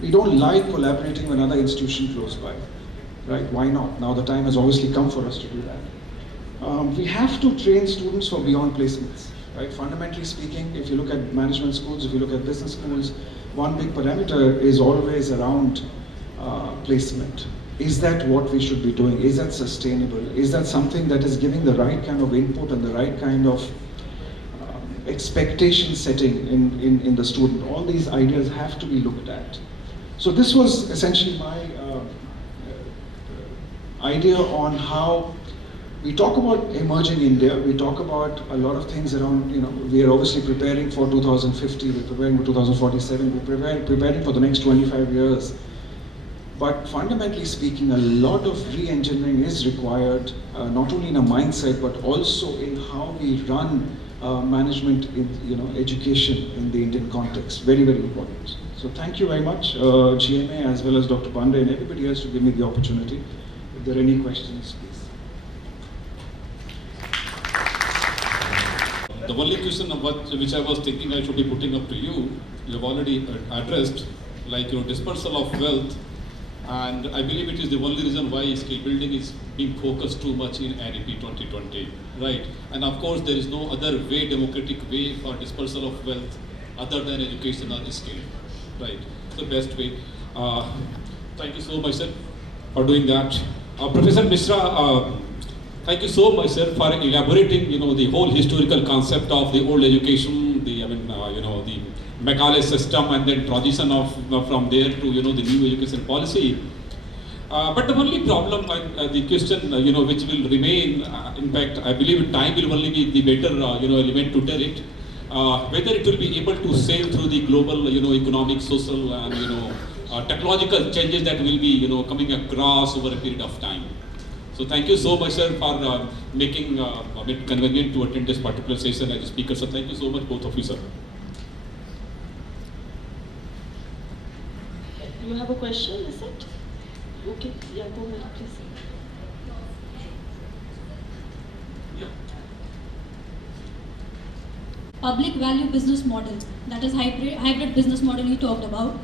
we don't like collaborating with another institution close by. Right? Why not? Now the time has obviously come for us to do that. We have to train students for beyond placements. Right? Fundamentally speaking, if you look at management schools, if you look at business schools, one big parameter is always around placement. Is that what we should be doing? Is that sustainable? Is that something that is giving the right kind of input and the right kind of expectation setting in the student? All these ideas have to be looked at. So this was essentially my idea on how we talk about emerging India. We talk about a lot of things around, we are obviously preparing for 2050, we're preparing for 2047, we're preparing for the next 25 years. But fundamentally speaking, a lot of re-engineering is required, not only in a mindset, but also in how we run management in, education in the Indian context. Very, very important. So thank you very much, GMA, as well as Dr. Pandey and everybody else to give me the opportunity. If there are any questions, please. The only question of which I was thinking I should be putting up to you, you have already addressed, like dispersal of wealth, and I believe it is the only reason why skill building is being focused too much in NEP 2020, right? And of course, there is no other way, democratic way for dispersal of wealth other than education or skill. right, the best way. Thank you so much, sir, for doing that. Professor Mishra, thank you so much, sir, for elaborating, the whole historical concept of the old education, the Macaulay system, and then transition from there to, the new education policy. But the only problem, the question, which will remain, in fact, I believe time will only be the better, element to tell it. Whether it will be able to sail through the global, economic, social, and technological changes that will be, coming across over a period of time. So thank you so much, sir, for making it convenient to attend this particular session as a speaker. So thank you so much, both of you, sir. You have a question, is it? Okay, yeah, go ahead, please. Public value business model, that is hybrid business model you talked about.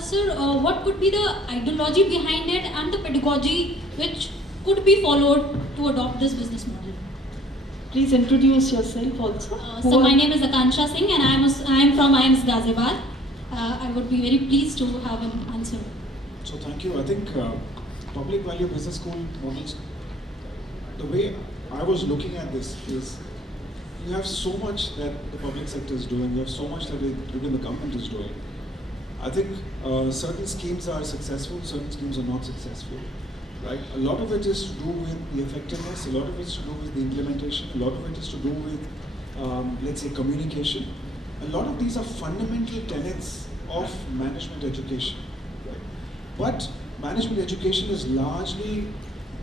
Sir, what could be the ideology behind it and the pedagogy which could be followed to adopt this business model? Please introduce yourself also. So my name is Akansha Singh and I am from IIMS Ghaziabad. I would be very pleased to have an answer. So thank you. I think public value business school models, the way I was looking at this is, you have so much that the public sector is doing, you have so much that even the government is doing. I think certain schemes are successful, certain schemes are not successful, right? A lot of it is to do with the effectiveness, a lot of it is to do with the implementation, a lot of it is to do with, let's say, communication. A lot of these are fundamental tenets of management education, right? But management education is largely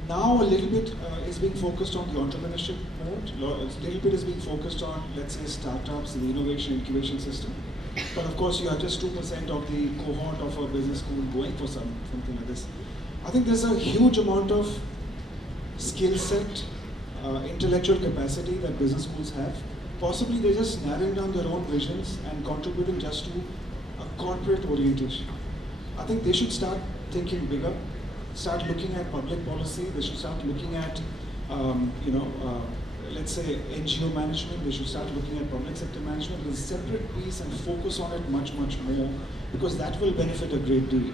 now a little bit is being focused on the entrepreneurship mode, a little bit is being focused on, let's say, startups and the innovation incubation system. But of course, you are just 2% of the cohort of a business school going for something like this. I think there's a huge amount of skill set, intellectual capacity that business schools have. Possibly they're just narrowing down their own visions and contributing just to a corporate orientation. I think they should start thinking bigger, start looking at public policy, they should start looking at, let's say, NGO management, they should start looking at public sector management as a separate piece and focus on it much, much more, because that will benefit a great deal.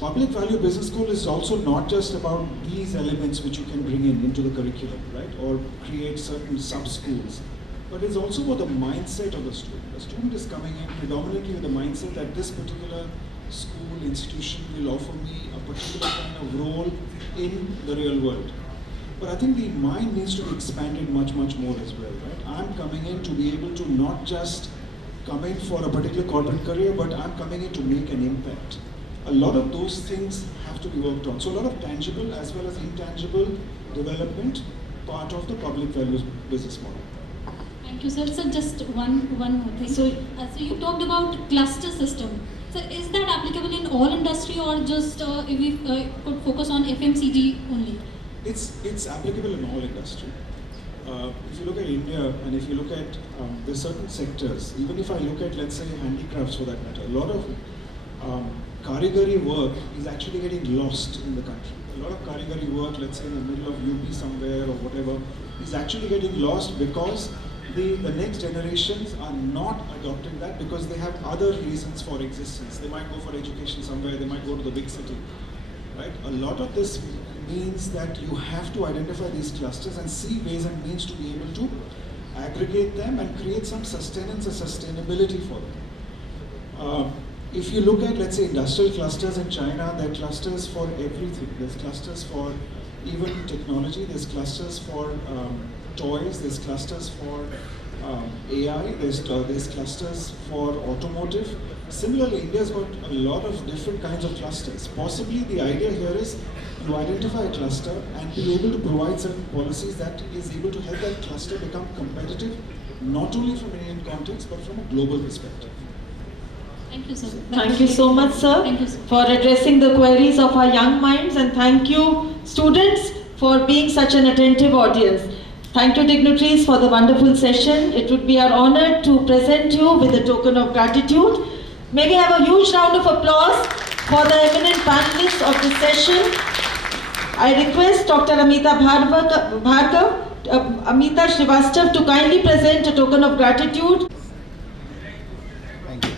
Public value business school is also not just about these elements which you can bring into the curriculum, right, or create certain sub-schools, but it's also about the mindset of the student. The student is coming in predominantly with the mindset that this particular school, institution will offer me a particular kind of role in the real world. But I think the mind needs to be expanded much, much more as well, right? I'm coming in to be able to not just come in for a particular corporate career, but I'm coming in to make an impact. A lot of those things have to be worked on. So a lot of tangible as well as intangible development part of the public values business model. Thank you, sir. So just one more thing. So you talked about cluster system. So is that applicable in all industry or just if we could focus on FMCG only? It's applicable in all industry. If you look at India and if you look at there's certain sectors, even if I look at, let's say, handicrafts for that matter, a lot of karigari work is actually getting lost in the country. A lot of karigari work, let's say in the middle of UP somewhere or whatever, is actually getting lost because the next generations are not adopting that because they have other reasons for existence. They might go for education somewhere, they might go to the big city, right? A lot of this means that you have to identify these clusters and see ways and means to be able to aggregate them and create some sustenance and sustainability for them. If you look at, let's say, industrial clusters in China, there are clusters for everything. There's clusters for even technology, there's clusters for toys, there's clusters for AI, there's clusters for automotive. Similarly, India's got a lot of different kinds of clusters. Possibly the idea here is to identify a cluster and be able to provide certain policies that is able to help that cluster become competitive, not only from an Indian context, but from a global perspective. Thank you, sir. Thank you so much, sir, Thank you, sir, for addressing the queries of our young minds, and thank you, students, for being such an attentive audience. Thank you, dignitaries, for the wonderful session. It would be our honor to present you with a token of gratitude. May we have a huge round of applause for the eminent panelists of this session. I request Dr. Amita Amita Srivastav to kindly present a token of gratitude. Thank you.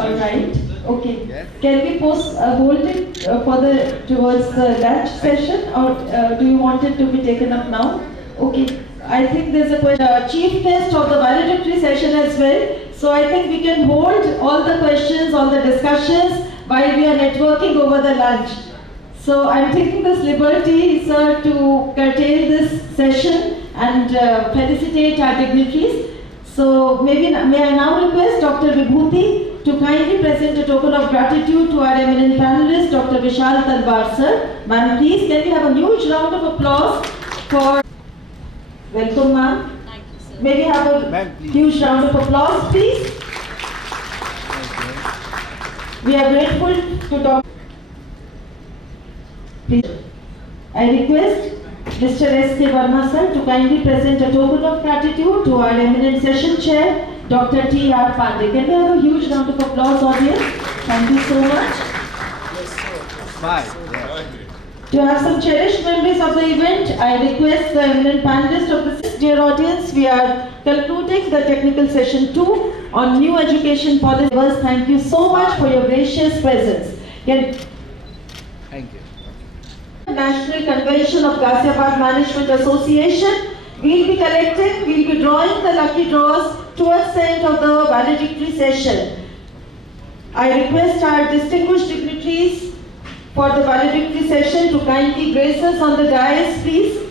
All right. Okay. Yes. Can we hold it towards the lunch session, or do you want it to be taken up now? Okay. I think there's a question, chief guest of the valedictory session as well. So I think we can hold all the questions, all the discussions while we are networking over the lunch. So I'm taking this liberty, sir, to curtail this session and felicitate our dignitaries. So may I now request Dr. Vibhuti to kindly present a token of gratitude to our eminent panelist, Dr. Vishal Talwar, sir. Ma'am, please, can we have a huge round of applause for... Welcome, ma'am. Thank you, sir. May we have a Ma'am, please. huge round of applause, please? We are grateful to Dr. Please. I request Mr. S. K. Verma, sir, to kindly present a token of gratitude to our eminent session chair, Dr. T. R. Pandey. Can we have a huge round of applause, audience? Thank you so much. Smile. Yes. To have some cherished memories of the event, I request the eminent panelists of this. Dear audience, we are concluding the technical session 2 on new education policy. Thank you so much for your gracious presence. Thank you. National Convention of Ghaziabad Management Association. We'll be drawing the lucky draws towards the end of the valedictory session. I request our distinguished dignitaries for the valedictory session to kindly grace us on the dais, please.